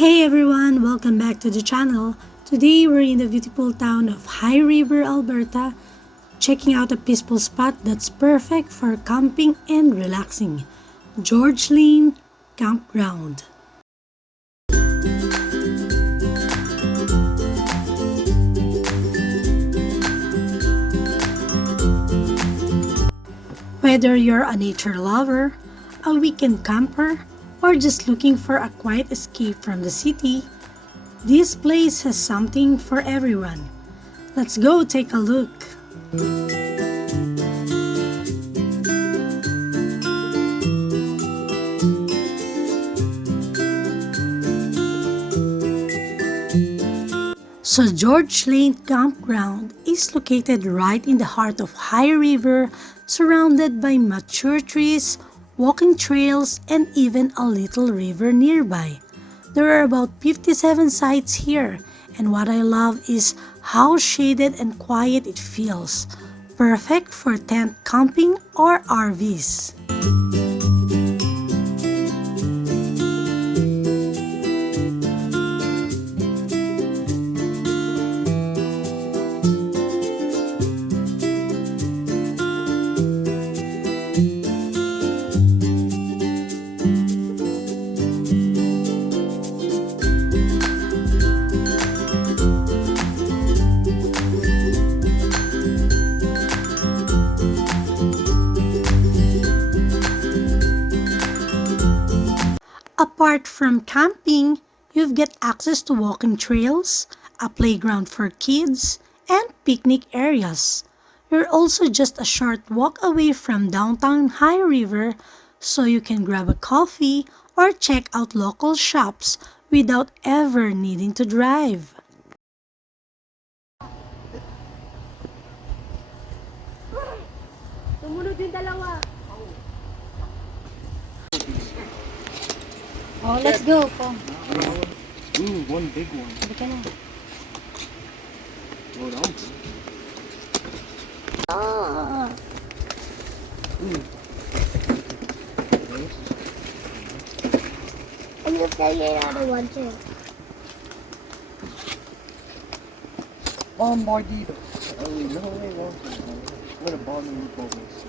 Hey everyone, welcome back to the channel. Today we're in the beautiful town of High River, Alberta, checking out a peaceful spot that's perfect for camping and relaxing. George Lane Campground. Whether you're a nature lover, a weekend camper, or just looking for a quiet escape from the city, this place has something for everyone. Let's go take a look. So George Lane Campground is located right in the heart of High River, surrounded by mature trees, walking trails, and even a little river nearby. There are about 57 sites here, and what I love is how shaded and quiet it feels. Perfect for tent camping or RVs. Apart from camping, you've got access to walking trails, a playground for kids, and picnic areas. You're also just a short walk away from downtown High River, so you can grab a coffee or check out local shops without ever needing to drive. Sumunod yung dalawa. Oh, let's go. Come. Ooh, one big one. Halika na. Oh, that one's I'm gonna figure out a one too. Bombardido. Oh, no way, one. What a bomb in the bubbles.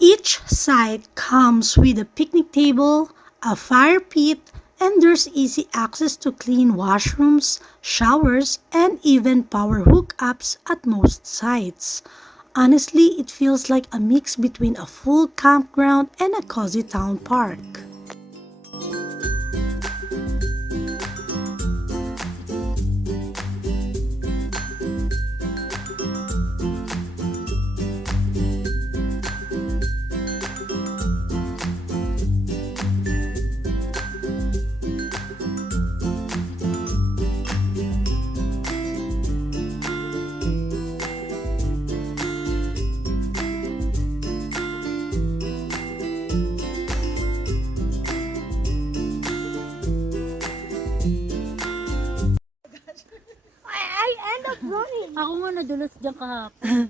Each site comes with a picnic table, a fire pit, and there's easy access to clean washrooms, showers, and even power hookups at most sites. Honestly, it feels like a mix between a full campground and a cozy town park. I end up running. Ako nga nadulas dyan kahapon.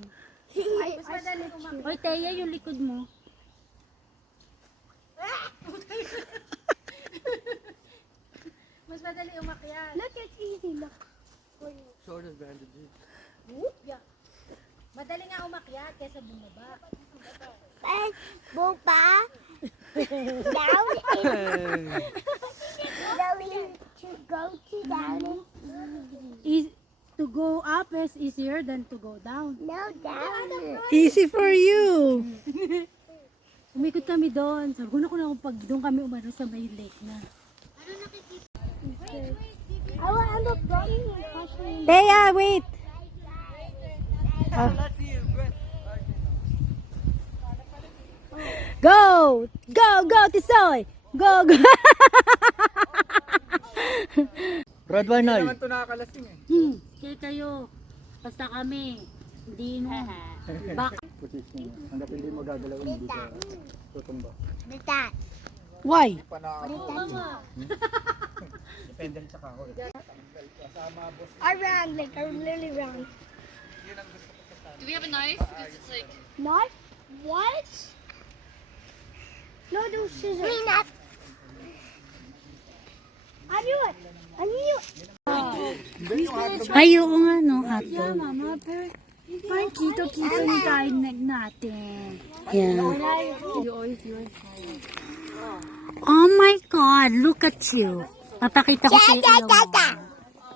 Oy, Teya, yung likod mo. Mas madali umakyat. Look, it's easy. Look. Short as bandages. Yeah. Madali nga umakyat kaysa bumaba. Bupa down to go to down To go up is easier than to go down. no down. Easy for you! Umikot kami doon. Sabi ko na kung pag doon kami umano sa may lake na. I will end up running and pushing. Teya, wait! Go! Go! Go, Tisoy! Go! Go! Red wine na naman ito nakakalasing eh. Kaya kayo. Basta kami. Hindi no. Bak. position. Hanggat hindi mo gagalaw, hindi ka tutumba. What's that? Why? Pa na depende sa kahoy. Around, like really round. Do we have a knife? Because it's like Knife? What? No, those scissors. I mean, that. I knew it. I knew it. Ay, oo nga, no, hotdog. Yeah, mama, pero parang kito-kito ni kain natin. Yeah. Oh my God, look at you. Papakita ko sa ilong mo.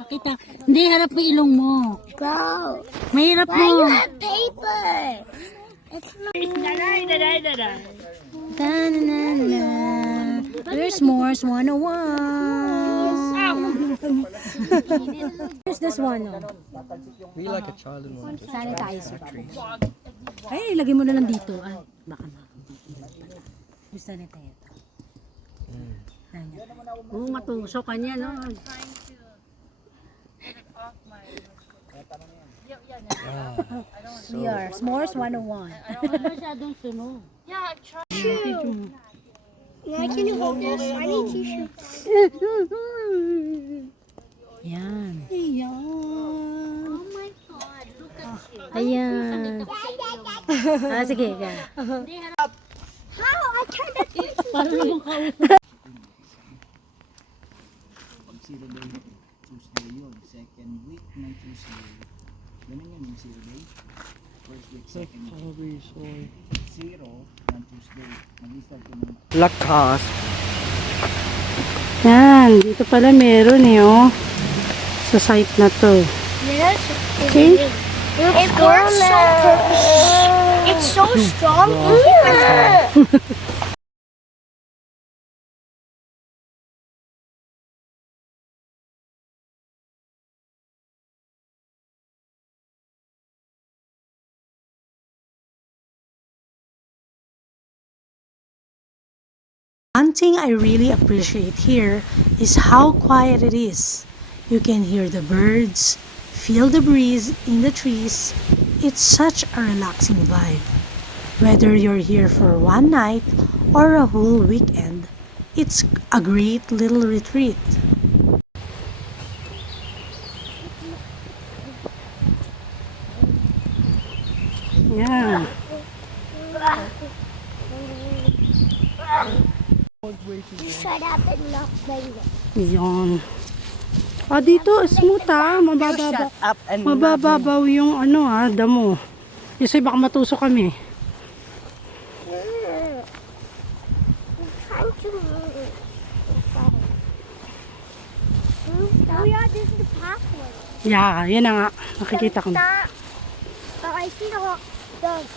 Pakita. Hindi, harap mo ilong mo. Bro, Mahirap why you mo. have paper? Da-na-na-na. There's S'mores 101. Here's this one, oh. We like a child in one. Sanitizer. Ay, lagay mo na lang dito. Ay, baka na. Yung sanitizer. Oo, matusok ka niya, no? We are S'mores 101. Masyadong sunog. Why can you hold this? I need tissue. Yan. Oh my God, look at you. Ayan. Sige, ga. How? I turned it. Para naman ka. Pag 0 day, Tuesday yun. Second week ng Tuesday. Ganun yun yung 0 day. First week, second week. 0 ng Tuesday. Mag-start ko ng Lakas. Yan, dito pala meron oh. Sa site na to. Yes. See? It works so perfect. It's so strong. One thing I really appreciate here is how quiet it is. You can hear the birds, feel the breeze in the trees. It's such a relaxing vibe. Whether you're here for one night or a whole weekend, it's a great little retreat. Yan. You shut up and not play it. Yan. Dito, smooth mabababa. Mabababaw yung damo. Kasi baka matusok kami. Can't you move? Oh yeah, this is the pathway. Yeah, yan na nga. Nakikita ko. But I see the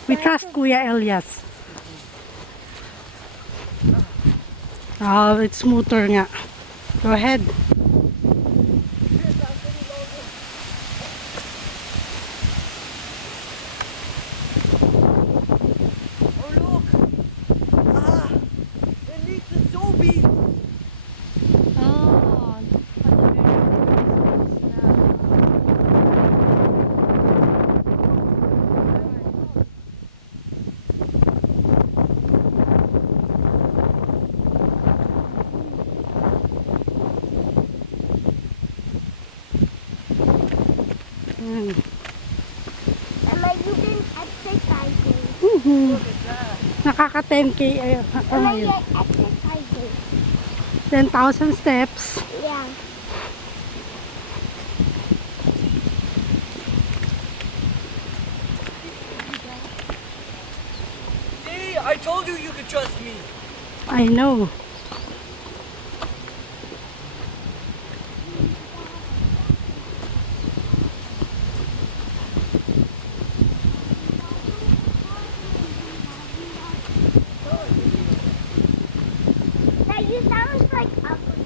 We trust Kuya Elias. It's smoother nga. Go ahead. Am I doing exercising? Nakaka 10k Am I ngayon. exercising? 10,000 steps. Yeah. See, I told you you could trust me. I know. That you sound like ugly.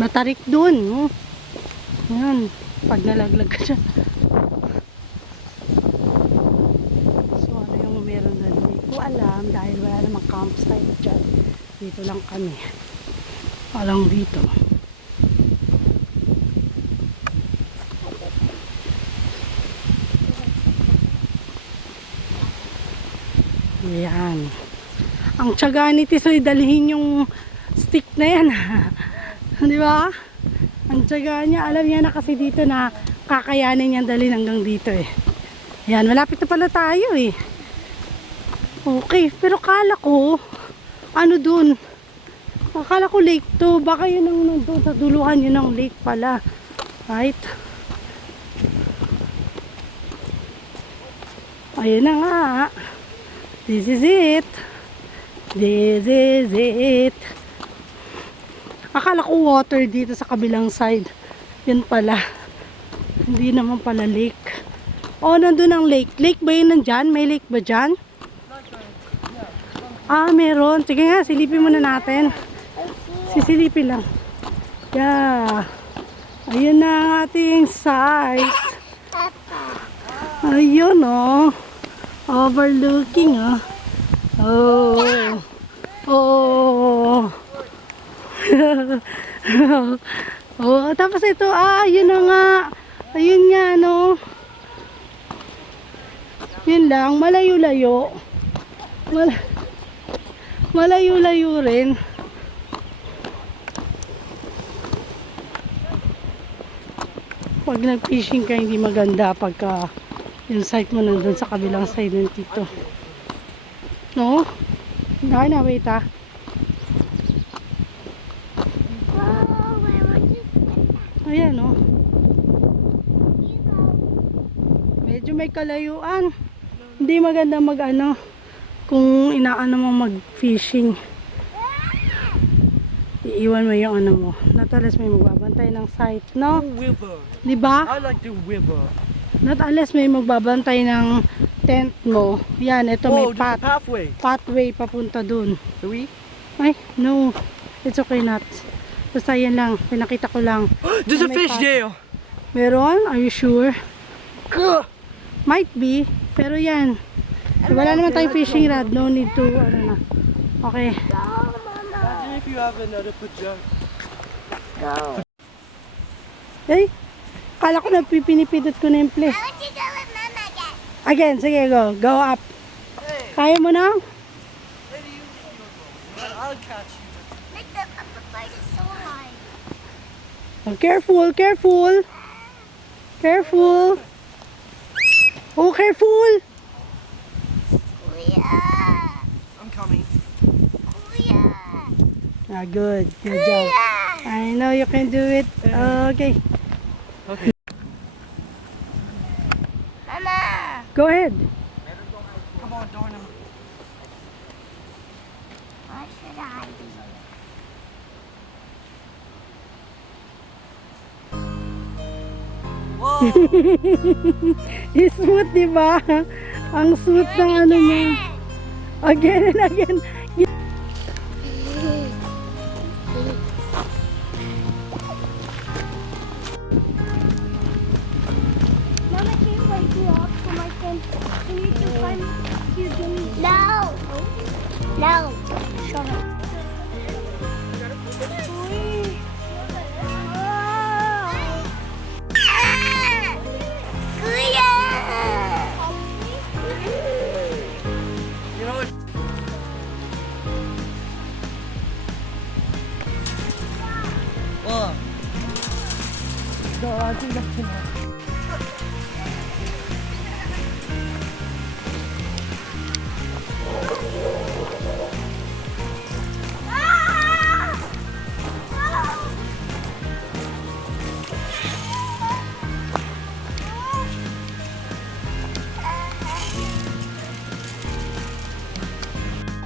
Matarik dun. Oh. Yan. Pag nalaglag ka dyan. So ano yung meron doon? Hindi ko alam dahil wala namang campsite dyan. Dito lang kami. Walang dito. Ayan. Ang tiyaga ni Tisoy dalhin yung stick na yan. Di ba? Ang tiyaga niya, alam niya na kasi dito na kakayanin niyang dalhin hanggang dito eh. Ayan, malapit na pala tayo eh. Okay, pero kala ko, ano dun? Akala ko lake to. Baka yun ang nandun sa duluhan yun ng lake pala. Right? Ayun na nga. This is it. This is it. Akala ko water dito sa kabilang side. Yun pala. Hindi naman pala lake. Oh, nandun ang lake. Lake ba yun nandyan? May lake ba dyan? Ah, meron. Sige nga, silipin muna natin. Sisilipin lang. Yeah. Ayun na ang ating site. Ayun, oh. Overlooking, oh. Oh. Oh. Oh, tapos ito, yun na nga. Ayun nga, no. Yun lang, malayo-layo. Malayo-layo rin. Pag nag-fishing ka, hindi maganda pagka yung site mo nandun sa kabilang side ng tito. No? Dahil na, wait ah. Ayan, no? Medyo may kalayuan. Hindi maganda mag-ano kung inaano mo mag-fishing. Iiwan mo yung ano mo. Not unless may magbabantay ng site, no? River. Diba? I like the river. Not unless may magbabantay ng tent mo. Yan, ito may Oh, there's a pathway. pathway papunta dun. Do we? Ay, no. It's okay not. Basta yan lang. Pinakita ko lang. There's a May fish path. there. Meron? Are you sure? Gah! Might be. Pero yan. Wala naman tayong fishing rod. No need to, ano na. Okay. Imagine if you have another project. Ay, kala ko nagpipinipidot ko na yung play. I want to go with Mama again. Again, sige, go. Go up. Kaya mo na? I'll catch you. Like the upper part is so high. Oh, careful, careful. Careful. Oh, careful. Kuya! I'm coming. Kuya! Good. Good job. I know you can do it. Okay. Okay. Mama! Go ahead. Come on, Dorna. What should I do? Whoa! Smooth, di ba? Ang smooth ng ano niya. Again and again. Mama, can you wake me up so I can you to find you doing? No! No! Shut up. Kuya! You know what? Whoa. No, I think that's enough.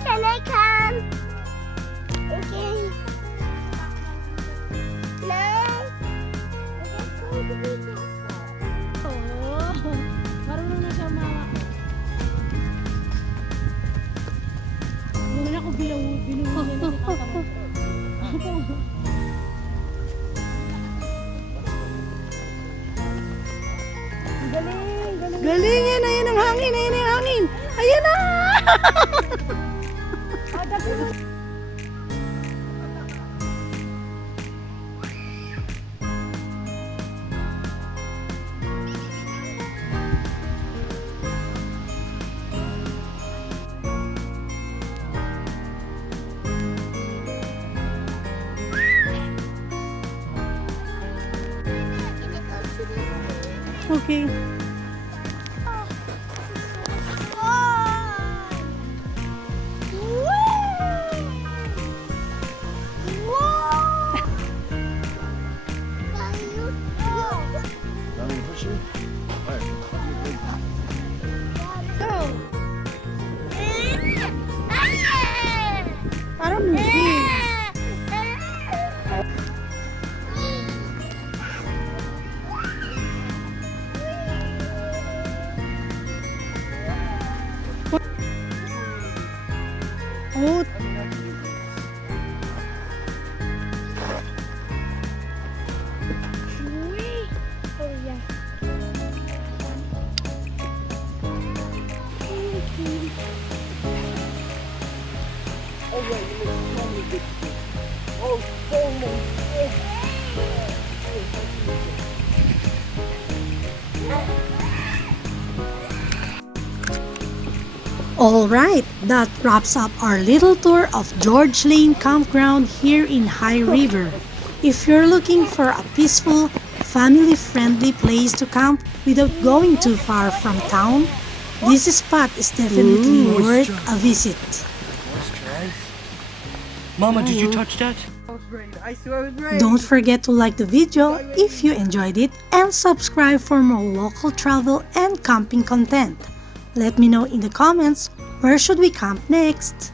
Can I come? Okay. No. Oh, marunong na siya Muna ako binuhin na Galing yan, ayan ang hangin, ayan ang hangin. Ayan na! Okay. Now you push it. Alright. Parang movie. Oh, Oh yeah. Alright, that wraps up our little tour of George Lane Campground here in High River. If you're looking for a peaceful, family-friendly place to camp without going too far from town, this spot is definitely worth a visit. Mama, did you touch that? Don't forget to like the video if you enjoyed it and subscribe for more local travel and camping content. Let me know in the comments where should we camp next.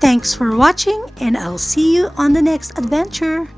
Thanks for watching and I'll see you on the next adventure.